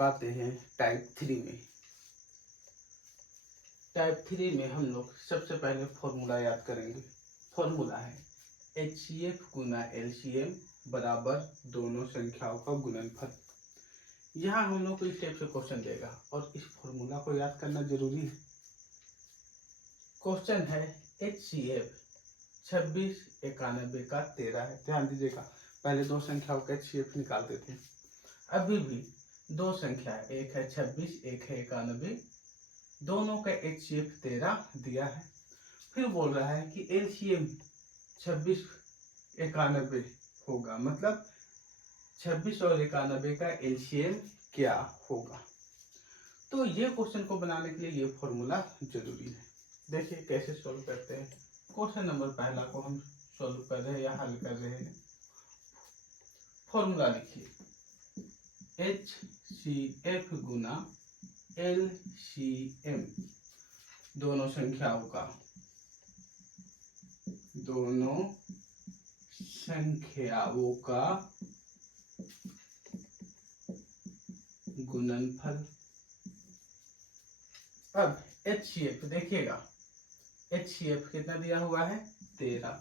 लोग आते हैं टाइप 3 में। टाइप 3 में हम लोग सबसे पहले फॉर्मूला याद करेंगे। फॉर्मूला है HCF गुना LCM बराबर दोनों संख्याओं का गुणनफल। यहाँ हम लोग को इस टाइप से क्वेश्चन देगा और इस फॉर्मूला को याद करना जरूरी है। क्वेश्चन है HCF 26 91 का 13 है। ध्यान दीजिएगा, पहले दो संख्याओं का HCF निकालते थे, अभी भी दो संख्या है, एक है 26 एक है 91, दोनों का HCF 13 दिया है। फिर बोल रहा है कि LCM 26 91 होगा, मतलब 26 और 91 का LCM क्या होगा। तो ये क्वेश्चन को बनाने के लिए ये फॉर्मूला जरूरी है। देखिए कैसे सोल्व करते हैं। क्वेश्चन नंबर पहला को हम सोल्व कर रहे हैं या हल कर रहे हैं। फॉर्मूला लिखिए HCF गुना LCM दोनों संख्याओं का गुणनफल। अब HCF देखिएगा, HCF कितना दिया हुआ है 13,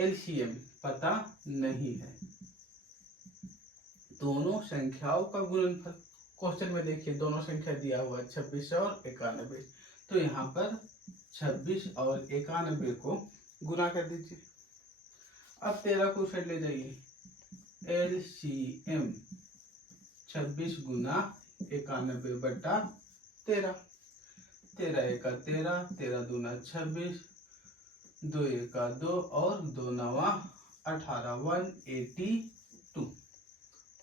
LCM पता नहीं है, दोनों संख्याओं का गुणनफल। क्वेश्चन में देखिए दोनों संख्या दिया हुआ है 26 और 91, तो यहाँ पर 26 और 91 को गुना कर दीजिए। अब 13 को साइड ले जाइए, LCM 26 गुना 91 बटा 13, 13 एका 13, 13 दूना 26, 2 एका 2 और 2 नवा 18,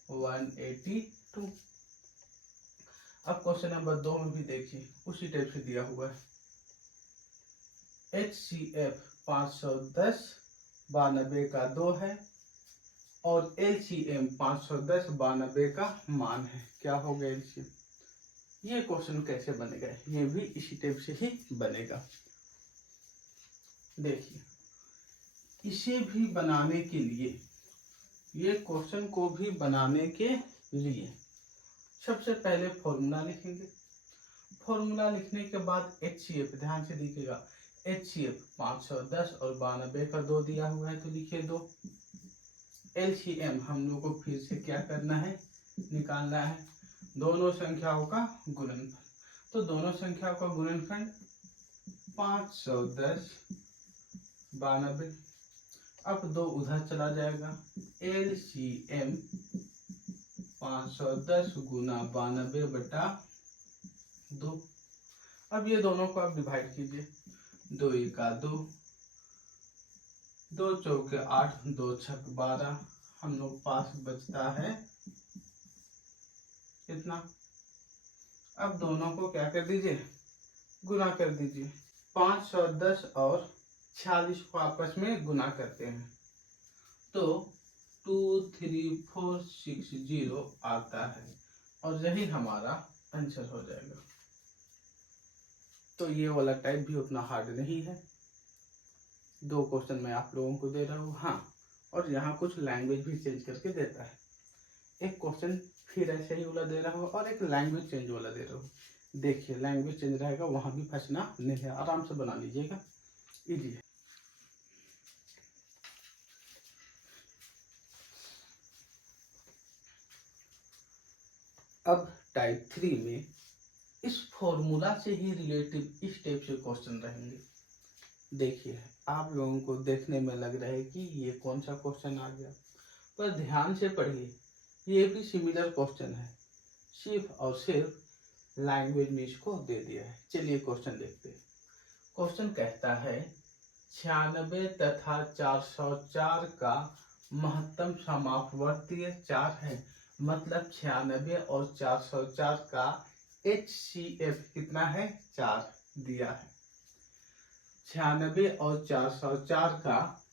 182। अब क्वेश्चन नंबर 2 में भी देखिए उसी टाइप से दिया हुआ है। HCF 510 92 का 2 है और LCM 510 92 का मान है। क्या होगा LCM? ये क्वेश्चन कैसे बनेगा, ये भी इसी टाइप से ही बनेगा। देखिए इसे भी बनाने के लिए, ये क्वेश्चन को भी बनाने के लिए सबसे पहले फॉर्मूला लिखेंगे। फॉर्मूला लिखने के बाद HCF, ध्यान से देखिएगा, HCF 510 और 92 का 2 दिया हुआ है तो लिखिए 2। LCM हम लोग को फिर से क्या करना है, निकालना है, दोनों संख्याओं का गुणनफल। तो दोनों संख्याओं का गुणनफल 510 92, अब 2 उधर चला जाएगा, LCM 510 गुना 92 बटा 2। अब ये दोनों को आप डिवाइड कीजिए, 2 एका 2, 2 चौके 8, 2 छक 12, हम लोग पास बचता है इतना। अब दोनों को क्या कर दीजिए, गुना कर दीजिए। 510 और 46 को आपस में गुना करते हैं तो 23460 आता है और यही हमारा आंसर हो जाएगा। तो ये वाला टाइप भी उतना हार्ड नहीं है। 2 क्वेश्चन मैं आप लोगों को दे रहा हूँ, हाँ, और यहाँ कुछ लैंग्वेज भी चेंज करके देता है। एक क्वेश्चन फिर ऐसे ही वाला दे रहा हूँ और एक लैंग्वेज चेंज वाला दे रहा हूँ। देखिए लैंग्वेज चेंज रहेगा, वहां भी फंसना नहीं है, आराम से बना लीजिएगा, इजी है। अब टाइप 3 में इस फॉर्मूला से ही रिलेटिव इस टाइप से क्वेश्चन रहेंगे। देखिए आप लोगों को देखने में लग रहा है कि ये कौन सा क्वेश्चन आ गया, पर ध्यान से पढ़िए, ये भी सिमिलर क्वेश्चन है, सिर्फ और सिर्फ लैंग्वेज में इसको दे दिया है। चलिए क्वेश्चन देखते हैं। क्वेश्चन कहता है 96 तथा 404 का महत्तम समापवर्तीय 4 है, मतलब 96 और 404 का HCF कितना है 4 दिया है। 96 और 404 का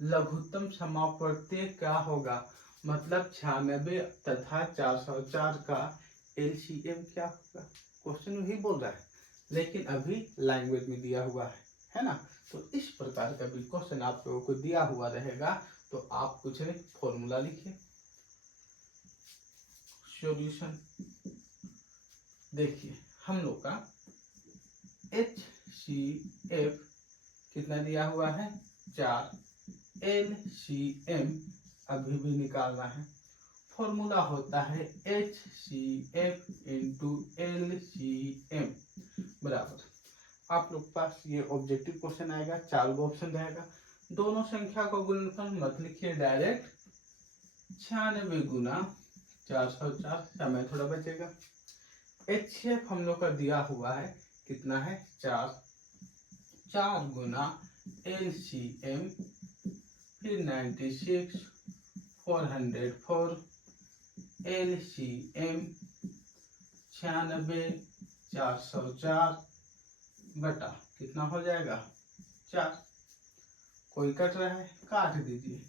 लघुत्तम समापवर्तीय क्या होगा, मतलब 96 तथा 404 का LCM क्या होगा। क्वेश्चन वही बोल रहा है लेकिन अभी लैंग्वेज में दिया हुआ है ना। तो इस प्रकार का भी क्वेश्चन आप लोगों को दिया हुआ रहेगा तो आप कुछ फॉर्मूला लिखिए, सॉल्यूशन। देखिए हम लोग का HCF कितना दिया हुआ है 4, LCM अभी भी निकालना है। फॉर्मूला होता है HCF इंटू LCM बराबर, आप लोग पास ये ऑब्जेक्टिव क्वेश्चन आएगा, 4 गो ऑप्शन रहेगा। दोनों संख्या को गुणनफल मत लिखिए डायरेक्ट, 96 गुना 404, समय थोड़ा बचेगा। HCF हम लोग का दिया हुआ है कितना है 4 गुना LCM फिर 96 404 LCM 96 404 बटा कितना हो जाएगा 4, कोई कट रहा है काट दीजिए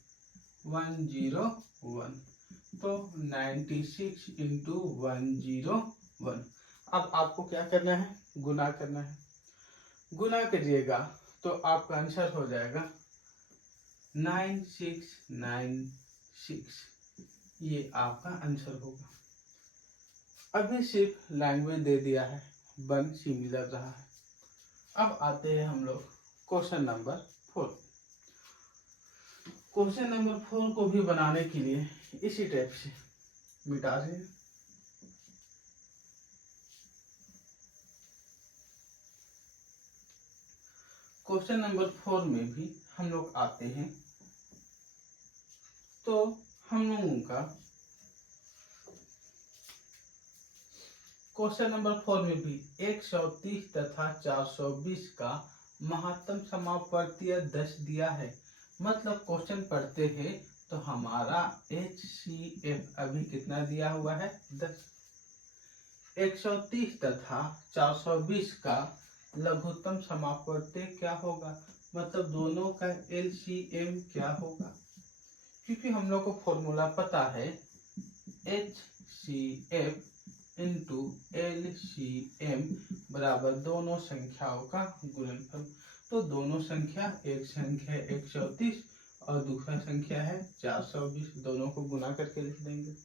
101, तो 96 इंटू 101। अब आपको क्या करना है गुना करना है, गुना करिएगा तो आपका आंसर हो जाएगा 9696, ये आपका आंसर होगा। अभी सिर्फ लैंग्वेज दे दिया है, वन सिमिलर रहा है। अब आते हैं हम लोग क्वेश्चन नंबर 4। क्वेश्चन नंबर 4 को भी बनाने के लिए इसी टाइप से मिटा दें। क्वेश्चन नंबर 4 में भी हम लोग आते हैं, तो हम लोगों का क्वेश्चन नंबर 4 में भी 130 तथा 420 का महत्तम समापवर्तीय 10 दिया है। मतलब क्वेश्चन पढ़ते हैं तो हमारा HCF अभी कितना दिया हुआ है 10। 130 तथा 420 का लघुत्तम समापवर्तीय क्या होगा, मतलब दोनों का LCM क्या होगा। क्योंकि हम लोग को फॉर्मूला पता है HCF इंटू LCM बराबर दोनों संख्याओं का गुणनफल। तो दोनों संख्या, एक संख्या 130 और दूसरा संख्या है 420, दोनों को गुना करके लिख देंगे।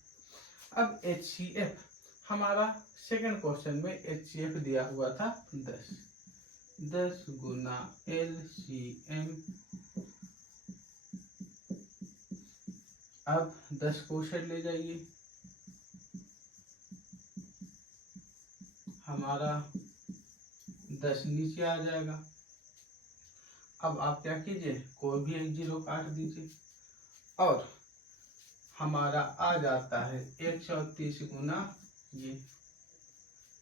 अब HCF हमारा सेकंड क्वेश्चन में HCF दिया हुआ था 10 गुना LCM। अब 10 को साइड ले जाइए, हमारा 10 नीचे आ जाएगा। अब आप क्या कीजिए, कोई भी एक जीरो काट दीजिए और हमारा आ जाता है 130 गुना ये।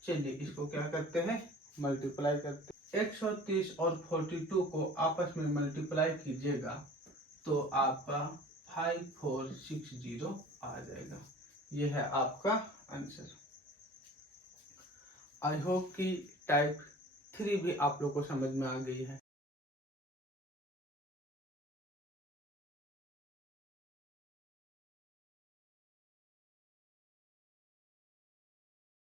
चलिए इसको क्या करते हैं, मल्टीप्लाई करते हैं। 130 और 42 को आपस में मल्टीप्लाई कीजिएगा तो आपका 5460 आ जाएगा। ये है आपका आंसर। आई होप कि टाइप 3 भी आप लोग को समझ में आ गई है।